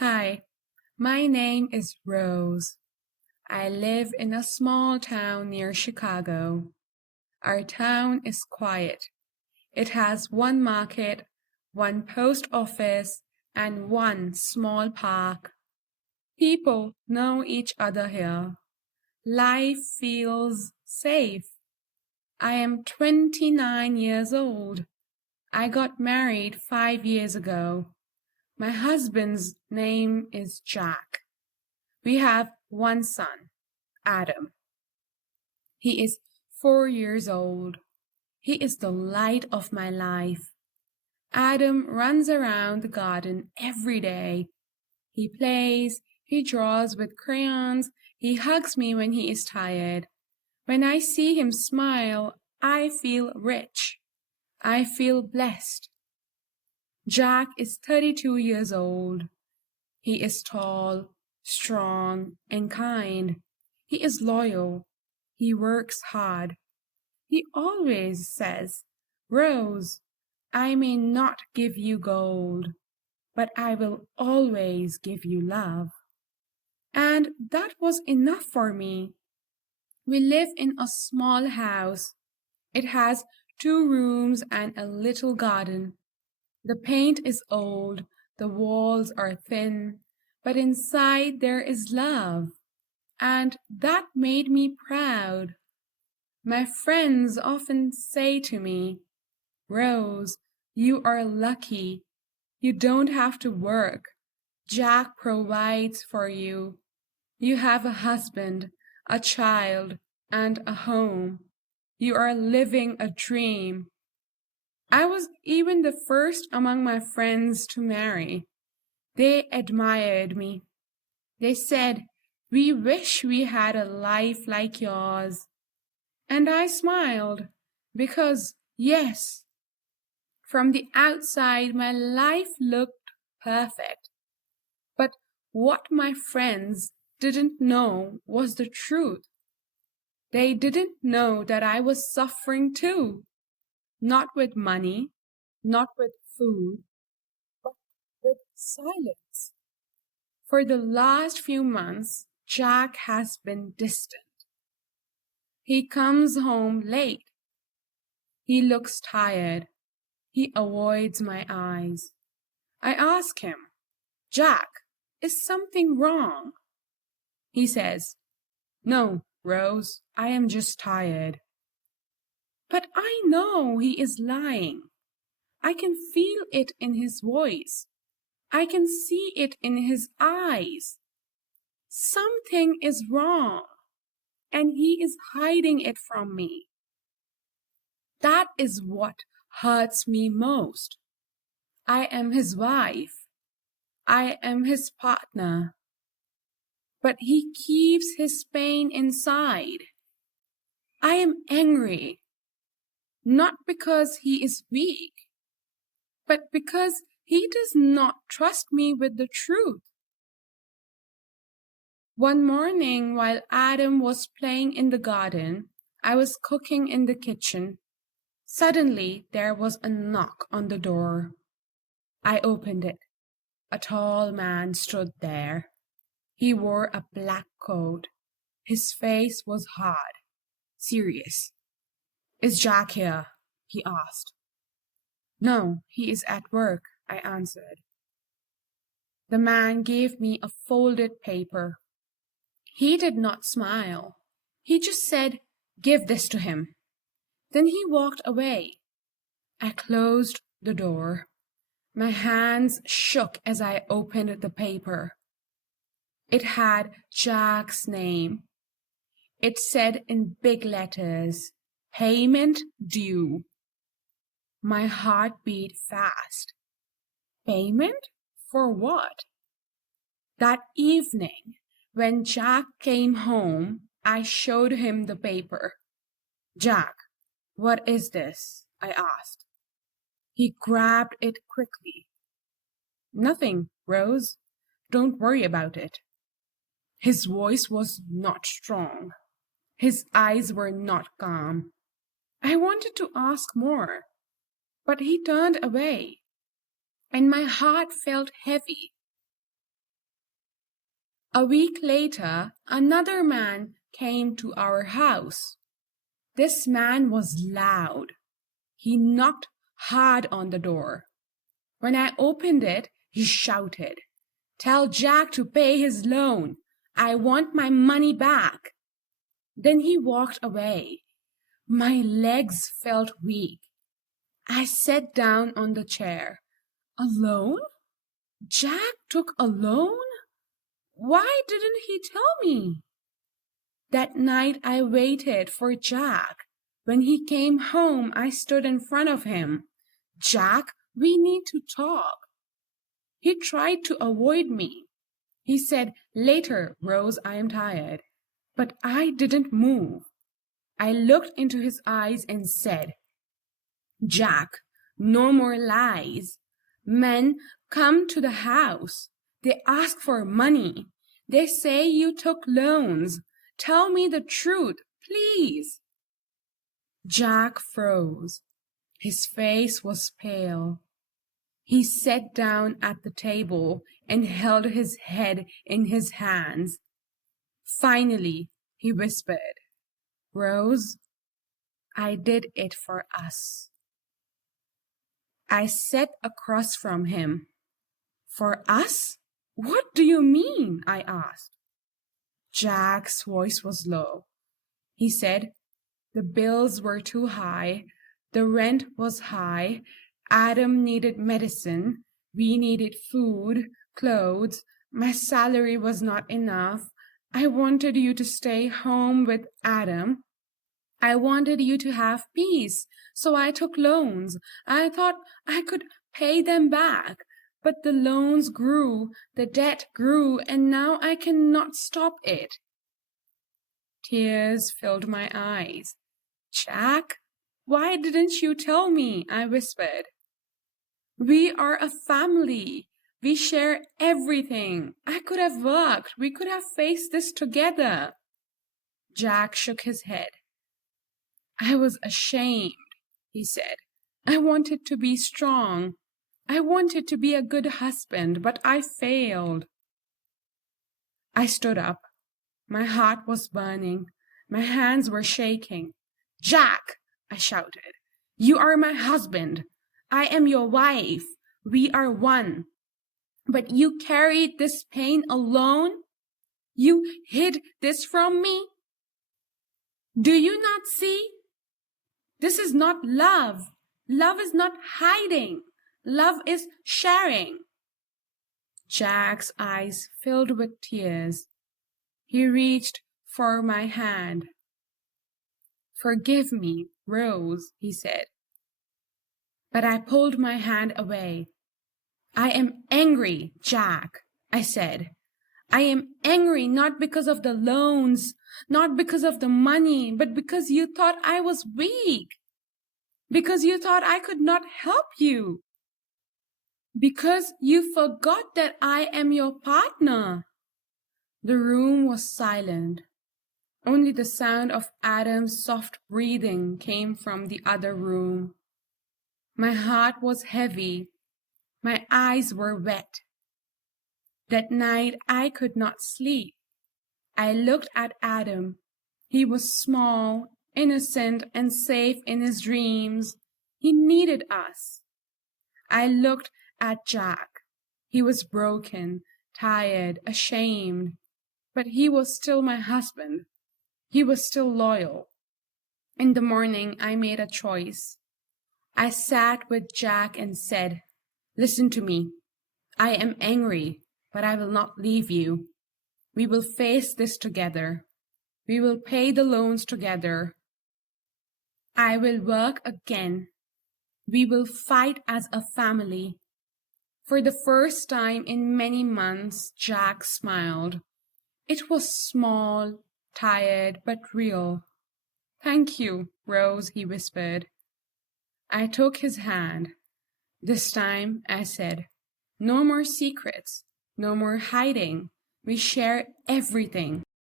Hi, my name is Rose. I live in a small town near Chicago. Our town is quiet. It has one market, one post office, and one small park. People know each other here. Life feels safe. I am 29 years old. I got married 5 years ago. My husband's name is Jack. We have one son, Adam. He is 4 years old. He is the light of my life. Adam runs around the garden every day. He plays, he draws with crayons, he hugs me when he is tired. When I see him smile, I feel rich. I feel blessed. Jack is 32 years old. He is tall, strong, and kind. He is loyal. He works hard. He always says, "Rose, I may not give you gold, but I will always give you love." And that was enough for me. We live in a small house. It has 2 rooms and a little garden. The paint is old, the walls are thin, but inside there is love. And that made me proud. My friends often say to me, "Rose, you are lucky. You don't have to work. Jack provides for you. You have a husband, a child, and a home. You are living a dream." I was even the first among my friends to marry. They admired me. They said, "We wish we had a life like yours." And I smiled because, yes, from the outside, my life looked perfect. But what my friends didn't know was the truth. They didn't know that I was suffering too. Not with money, not with food, but with silence. For the last few months, Jack has been distant. He comes home late. He looks tired. He avoids my eyes. I ask him, "Jack, is something wrong?" He says, "No, Rose, I am just tired." But I know he is lying. I can feel it in his voice. I can see it in his eyes. Something is wrong, and he is hiding it from me. That is what hurts me most. I am his wife. I am his partner. But he keeps his pain inside. I am angry, not because he is weak, but because he does not trust me with the truth. One morning, while Adam was playing in the garden, I was cooking in the kitchen. Suddenly, there was a knock on the door. I opened it. A tall man stood there. He wore a black coat. His face was hard, serious. "Is Jack here?" he asked. "No, he is at work," I answered. The man gave me a folded paper. He did not smile. He just said, "Give this to him." Then he walked away. I closed the door. My hands shook as I opened the paper. It had Jack's name. It said in big letters, "Payment due." My heart beat fast. Payment? For what? That evening, when Jack came home, I showed him the paper. "Jack, what is this?" I asked. He grabbed it quickly. "Nothing, Rose. Don't worry about it." His voice was not strong. His eyes were not calm. I wanted to ask more, but he turned away, and my heart felt heavy. A week later, another man came to our house. This man was loud. He knocked hard on the door. When I opened it, he shouted, "Tell Jack to pay his loan. I want my money back." Then he walked away. My legs felt weak. I sat down on the chair. A loan? Jack took a loan? Why didn't he tell me? That night I waited for Jack. When he came home, I stood in front of him. "Jack, we need to talk." He tried to avoid me. He said, "Later, Rose, I am tired." But I didn't move. I looked into his eyes and said, "Jack, no more lies. Men come to the house. They ask for money. They say you took loans. Tell me the truth, please." Jack froze. His face was pale. He sat down at the table and held his head in his hands. Finally, he whispered, "Rose, I did it for us." I sat across from him. "For us? What do you mean?" I asked. Jack's voice was low. He said, "The bills were too high. The rent was high. Adam needed medicine. We needed food, clothes. My salary was not enough. I wanted you to stay home with Adam. I wanted you to have peace, so I took loans. I thought I could pay them back, but the loans grew, the debt grew, and now I cannot stop it." Tears filled my eyes. "Jack, why didn't you tell me?" I whispered. "We are a family. We share everything. I could have worked. We could have faced this together." Jack shook his head. "I was ashamed," he said. "I wanted to be strong. I wanted to be a good husband, but I failed." I stood up. My heart was burning. My hands were shaking. "Jack," I shouted, "you are my husband. I am your wife. We are one. But you carried this pain alone? You hid this from me? Do you not see? This is not love. Love is not hiding. Love is sharing." Jack's eyes filled with tears. He reached for my hand. "Forgive me, Rose," he said. But I pulled my hand away. "I am angry, Jack," I said. "I am angry not because of the loans, not because of the money, but because you thought I was weak, because you thought I could not help you, because you forgot that I am your partner." The room was silent. Only the sound of Adam's soft breathing came from the other room. My heart was heavy. My eyes were wet. That night I could not sleep. I looked at Adam. He was small, innocent, and safe in his dreams. He needed us. I looked at Jack. He was broken, tired, ashamed, but he was still my husband. He was still loyal. In the morning, I made a choice. I sat with Jack and said, "Listen to me. I am angry, but I will not leave you. We will face this together. We will pay the loans together. I will work again. We will fight as a family." For the first time in many months, Jack smiled. It was small, tired, but real. "Thank you, Rose," he whispered. I took his hand. This time, I said, "No more secrets, no more hiding. We share everything."